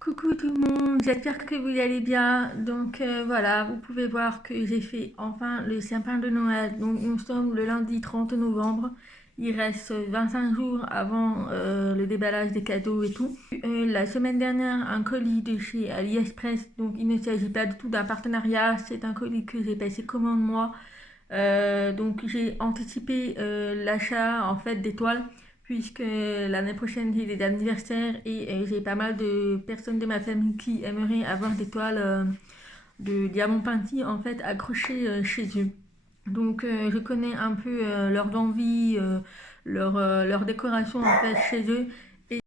Coucou tout le monde, j'espère que vous allez bien. Voilà, vous pouvez voir que j'ai fait enfin le sapin de Noël. Donc nous sommes le lundi 30 novembre. Il reste 25 jours avant le déballage des cadeaux et tout. La semaine dernière, un colis de chez AliExpress. Donc il ne s'agit pas du tout d'un partenariat, c'est un colis que j'ai passé commande moi. Donc j'ai anticipé l'achat en fait des toiles puisque l'année prochaine j'ai des anniversaires et j'ai pas mal de personnes de ma famille qui aimeraient avoir des toiles de diamants peintis en fait accrochées chez eux. Donc je connais un peu leurs envies, leur décoration en fait chez eux. Et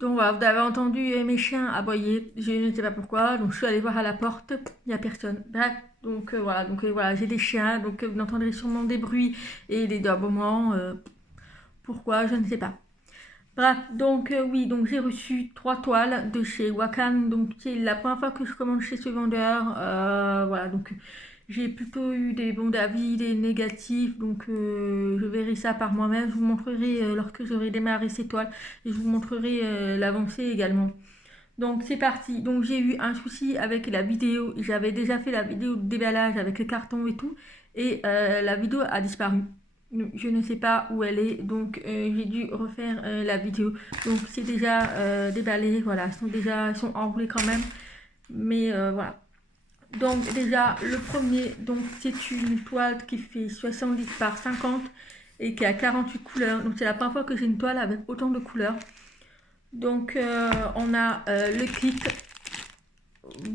donc voilà, vous avez entendu mes chiens aboyer, je ne sais pas pourquoi, donc je suis allée voir à la porte, il n'y a personne. Bref, voilà, j'ai des chiens, donc vous entendrez sûrement des bruits et des aboiements. Pourquoi, je ne sais pas. Bref, oui, donc j'ai reçu 3 toiles de chez Wakan, donc c'est la première fois que je commande chez ce vendeur. Voilà, donc j'ai plutôt eu des bons avis, des négatifs, donc je verrai ça par moi-même. Je vous montrerai lorsque j'aurai démarré ces toiles et je vous montrerai l'avancée également. Donc c'est parti. Donc j'ai eu un souci avec la vidéo. J'avais déjà fait la vidéo de déballage avec le carton et tout, et la vidéo a disparu. Je ne sais pas où elle est, donc j'ai dû refaire la vidéo. Donc c'est déjà déballé, voilà, elles sont enroulées quand même, mais voilà. Donc déjà le premier, donc c'est une toile qui fait 70 par 50 et qui a 48 couleurs. Donc c'est la première fois que j'ai une toile avec autant de couleurs. Donc on a le kit,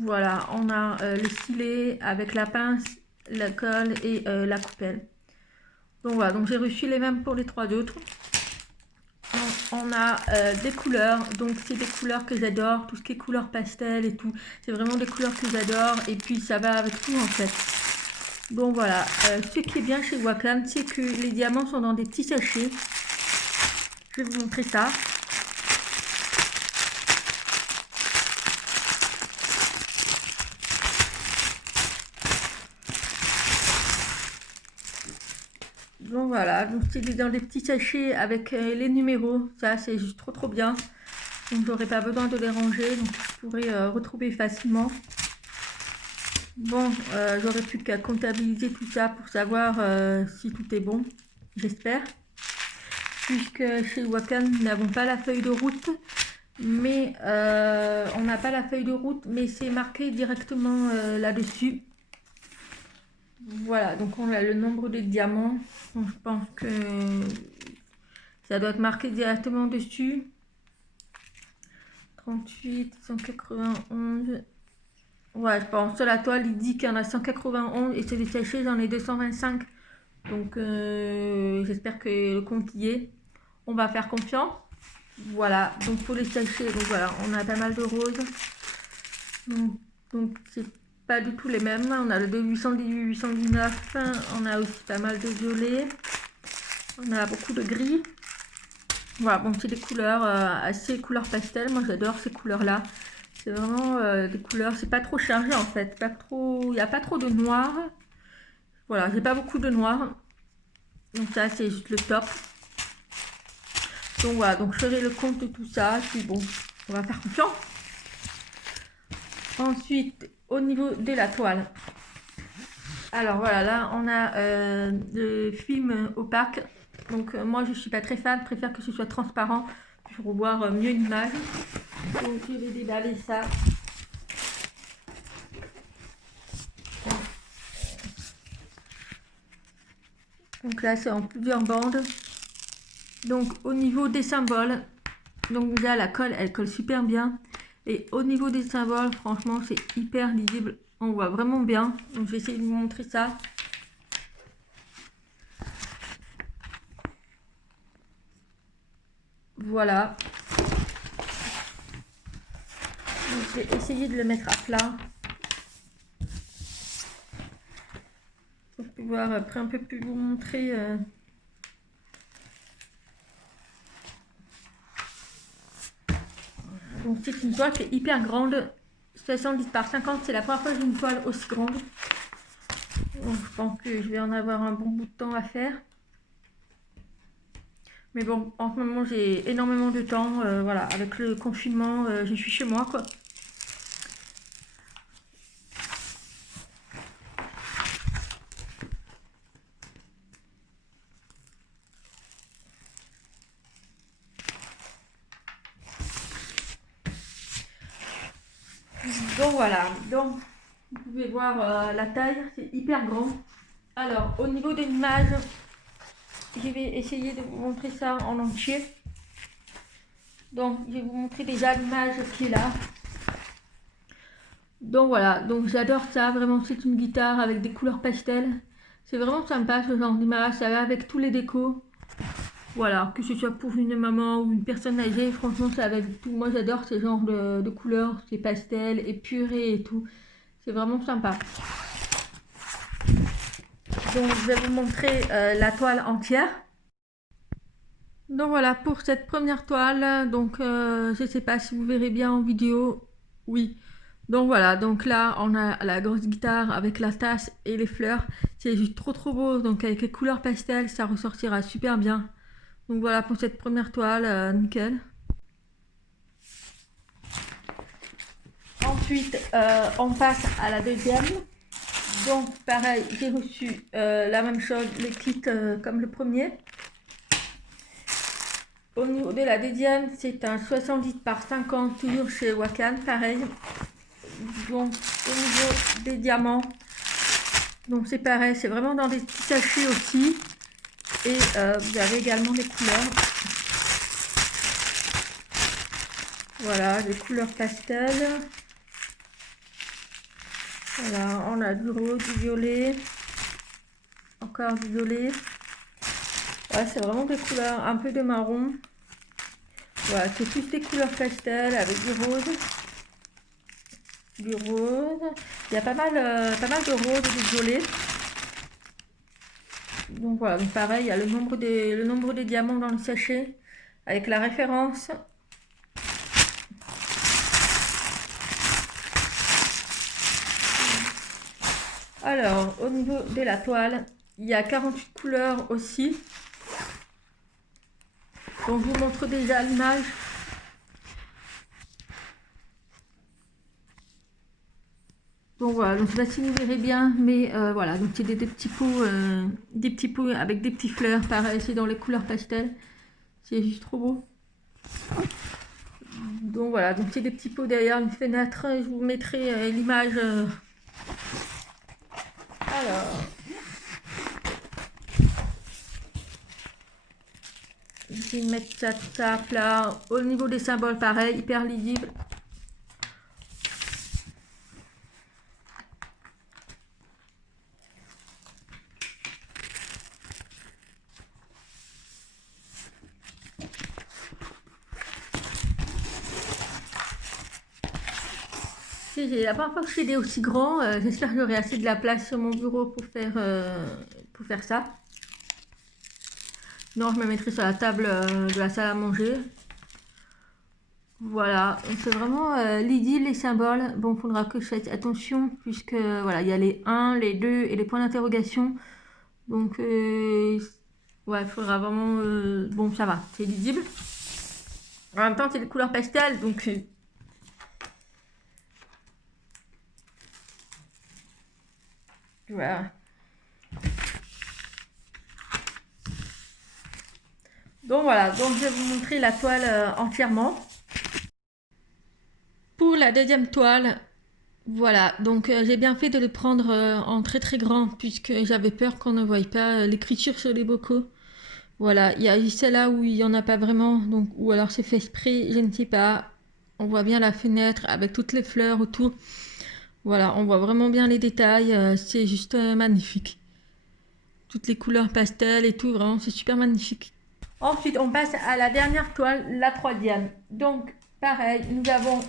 voilà, on a le stylet avec la pince, la colle et la coupelle. Donc voilà, donc j'ai reçu les mêmes pour les 3 autres. On a des couleurs, donc c'est des couleurs que j'adore, tout ce qui est couleur pastel et tout, c'est vraiment des couleurs que j'adore et puis ça va avec tout en fait. Donc voilà, ce qui est bien chez Wacom, c'est que les diamants sont dans des petits sachets. Je vais vous montrer ça. Donc voilà, donc c'est dans des petits sachets avec les numéros, ça c'est juste trop bien. Donc j'aurais pas besoin de les ranger, donc je pourrais retrouver facilement. Bon, j'aurais plus qu'à comptabiliser tout ça pour savoir si tout est bon, j'espère. Puisque chez Wacom, nous n'avons pas la feuille de route, mais on n'a pas la feuille de route, mais c'est marqué directement là-dessus. Voilà, donc on a le nombre de diamants. Donc, je pense que ça doit être marqué directement dessus. 38, 191. Ouais, je pense. Sur la toile, il dit qu'il y en a 191 et sur les sachets, j'en ai 225. Donc, j'espère que le compte y est. On va faire confiance. Voilà, donc pour les sachets, donc voilà, on a pas mal de roses. Donc c'est pas du tout les mêmes. On a le de 818, 819. On a aussi pas mal de violet. On a beaucoup de gris. Voilà, bon, c'est des couleurs assez couleurs pastel. Moi, j'adore ces couleurs-là. C'est vraiment des couleurs, c'est pas trop chargé en fait. Pas trop, il n'y a pas trop de noir. Voilà, j'ai pas beaucoup de noir. Donc ça, c'est juste le top. Donc voilà, donc je ferai le compte de tout ça. Puis bon, on va faire confiance. Ensuite, au niveau de la toile. Alors voilà, là on a le film opaque. Donc moi je suis pas très fan, je préfère que ce soit transparent pour voir mieux l'image. Donc je vais déballer ça. Donc là c'est en plusieurs bandes. Donc au niveau des symboles, donc déjà la colle elle colle super bien. Et au niveau des symboles, franchement c'est hyper lisible. On voit vraiment bien. Donc je vais essayer de vous montrer ça. Voilà. Donc, je vais essayer de le mettre à plat. Pour pouvoir après un peu plus vous montrer. Donc c'est une toile qui est hyper grande. 70 par 50, c'est la première fois que j'ai une toile aussi grande. Donc je pense que je vais en avoir un bon bout de temps à faire. Mais bon, en ce moment, j'ai énormément de temps. Voilà, avec le confinement, je suis chez moi, quoi. Donc voilà, donc vous pouvez voir la taille, c'est hyper grand. Alors, au niveau de l'image, je vais essayer de vous montrer ça en entier. Donc, je vais vous montrer déjà l'image qui est là. Donc voilà, donc j'adore ça, vraiment c'est une guitare avec des couleurs pastel. C'est vraiment sympa ce genre d'image, ça va avec tous les décos. Voilà, que ce soit pour une maman ou une personne âgée, franchement ça va avec tout. Moi j'adore ce genre de couleurs, c'est pastel, épuré et tout. C'est vraiment sympa. Donc je vais vous montrer la toile entière. Donc voilà pour cette première toile, donc je sais pas si vous verrez bien en vidéo, oui. Donc voilà, donc là on a la grosse guitare avec la tasse et les fleurs, c'est juste trop beau, donc avec les couleurs pastel ça ressortira super bien. Donc voilà pour cette première toile, nickel. Ensuite on passe à la deuxième. Donc pareil, j'ai reçu la même chose, le kit comme le premier. Au niveau de la deuxième, c'est un 70 par 50, toujours chez Wakan, pareil. Donc au niveau des diamants, donc c'est pareil, c'est vraiment dans des petits sachets aussi. Et vous avez également des couleurs. Voilà, des couleurs pastel. Voilà, on a du rose, du violet. Encore du violet. Ouais, c'est vraiment des couleurs, un peu de marron. Voilà, c'est plus des couleurs pastel avec du rose. Du rose. Il y a pas mal de rose et de violet. Donc voilà, donc pareil, il y a le nombre des diamants dans le sachet avec la référence. Alors, au niveau de la toile, il y a 48 couleurs aussi. Donc je vous montre déjà l'image. Donc voilà, donc je sais pas si vous verrez bien, mais voilà, donc c'est des petits pots avec des petites fleurs, pareil, c'est dans les couleurs pastel, c'est juste trop beau. Donc voilà, donc c'est des petits pots derrière une fenêtre, je vous mettrai l'image. Alors, je vais mettre ça tout ça à plat. Au niveau des symboles, pareil, hyper lisible. C'est la première fois que je fais des aussi grands. J'espère que j'aurai assez de la place sur mon bureau pour faire ça. Non, je me mettrai sur la table de la salle à manger. Voilà, c'est vraiment l'idylle, les symboles. Bon, il faudra que je fasse attention puisque voilà, il y a les 1, les 2 et les points d'interrogation. Donc, ouais, il faudra vraiment. Bon, ça va, c'est lisible. En même temps, c'est des couleurs pastel, donc. Voilà. Donc voilà, donc je vais vous montrer la toile entièrement. Pour la deuxième toile, voilà, donc j'ai bien fait de le prendre en très grand puisque j'avais peur qu'on ne voie pas l'écriture sur les bocaux. Voilà, il y a juste celle-là où il n'y en a pas vraiment, donc, ou alors c'est fait exprès, je ne sais pas. On voit bien la fenêtre avec toutes les fleurs autour. Voilà, on voit vraiment bien les détails, c'est juste magnifique. Toutes les couleurs pastel et tout, vraiment, c'est super magnifique. Ensuite, on passe à la dernière toile, la troisième. Donc, pareil, nous avons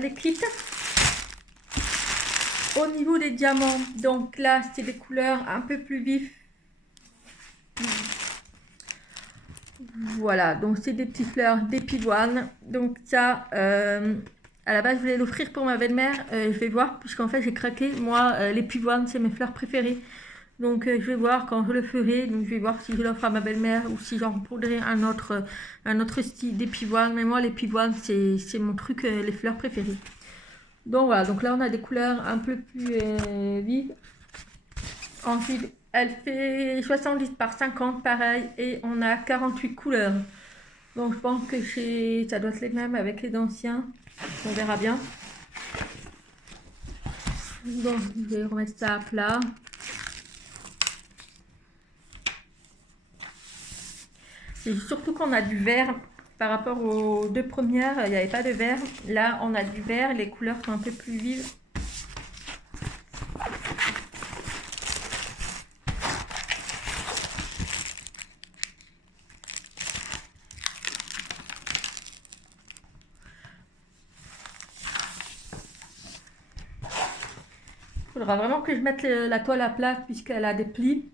les kits. Au niveau des diamants, donc là, c'est des couleurs un peu plus vives. Voilà, donc c'est des petites fleurs, des pivoines. Donc ça, à la base, je voulais l'offrir pour ma belle-mère. Je vais voir, puisqu'en fait, j'ai craqué. Moi, les pivoines, c'est mes fleurs préférées. Donc je vais voir quand je le ferai, donc je vais voir si je l'offre à ma belle-mère ou si j'en prendrai un autre style des pivoines. Mais moi les pivoines c'est mon truc, les fleurs préférées. Donc voilà, donc là on a des couleurs un peu plus vives. Ensuite elle fait 70 par 50 pareil et on a 48 couleurs. Donc je pense que ça doit être les mêmes avec les anciens, on verra bien. Donc je vais remettre ça à plat. C'est surtout qu'on a du vert par rapport aux deux premières, il n'y avait pas de vert. Là, on a du vert, les couleurs sont un peu plus vives. Il faudra vraiment que je mette la toile à plat puisqu'elle a des plis.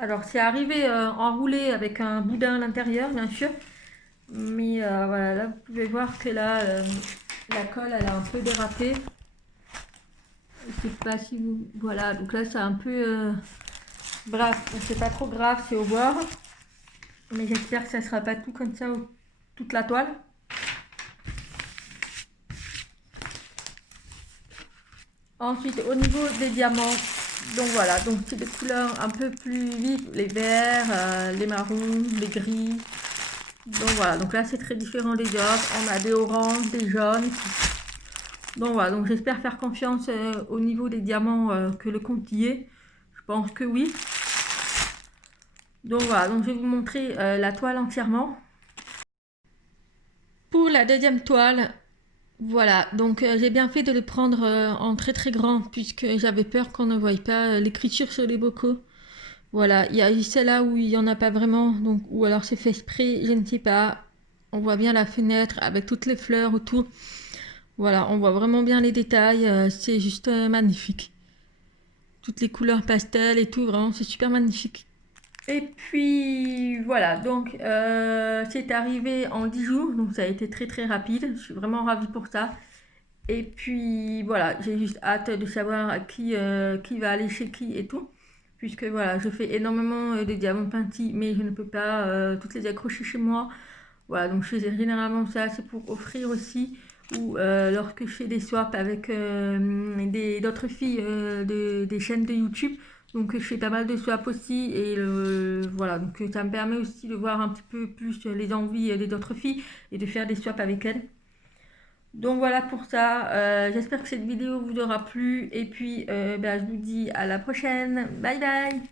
Alors, c'est arrivé enroulé avec un boudin à l'intérieur, bien sûr. Mais voilà, là, vous pouvez voir que là, la colle, elle a un peu dérapé. Je sais pas si vous... Voilà, donc là, c'est un peu... bref, c'est pas trop grave, c'est au bord. Mais j'espère que ça sera pas tout comme ça, toute la toile. Ensuite, au niveau des diamants, donc voilà, donc c'est des couleurs un peu plus vives, les verts, les marrons, les gris. Donc voilà, donc là c'est très différent des autres. On a des oranges, des jaunes. Donc voilà, donc j'espère faire confiance au niveau des diamants que le compte y est. Je pense que oui. Donc voilà, donc je vais vous montrer la toile entièrement. Pour la deuxième toile, voilà, donc j'ai bien fait de le prendre en très très grand puisque j'avais peur qu'on ne voie pas l'écriture sur les bocaux. Voilà, il y a celle-là où il n'y en a pas vraiment, donc, ou alors c'est fait exprès, je ne sais pas. On voit bien la fenêtre avec toutes les fleurs autour. Voilà, on voit vraiment bien les détails, c'est juste magnifique. Toutes les couleurs pastel et tout, vraiment, c'est super magnifique. Et puis voilà, donc c'est arrivé en 10 jours, donc ça a été très très rapide. Je suis vraiment ravie pour ça. Et puis voilà, j'ai juste hâte de savoir qui va aller chez qui et tout. Puisque voilà, je fais énormément de diamants peintis, mais je ne peux pas toutes les accrocher chez moi. Voilà, donc je fais généralement ça, c'est pour offrir aussi. Ou lorsque je fais des swaps avec d'autres filles des chaînes de YouTube. Donc je fais pas mal de swaps aussi. Et voilà, donc ça me permet aussi de voir un petit peu plus les envies des autres filles et de faire des swaps avec elles. Donc voilà pour ça, j'espère que cette vidéo vous aura plu et puis ben, je vous dis à la prochaine, bye bye.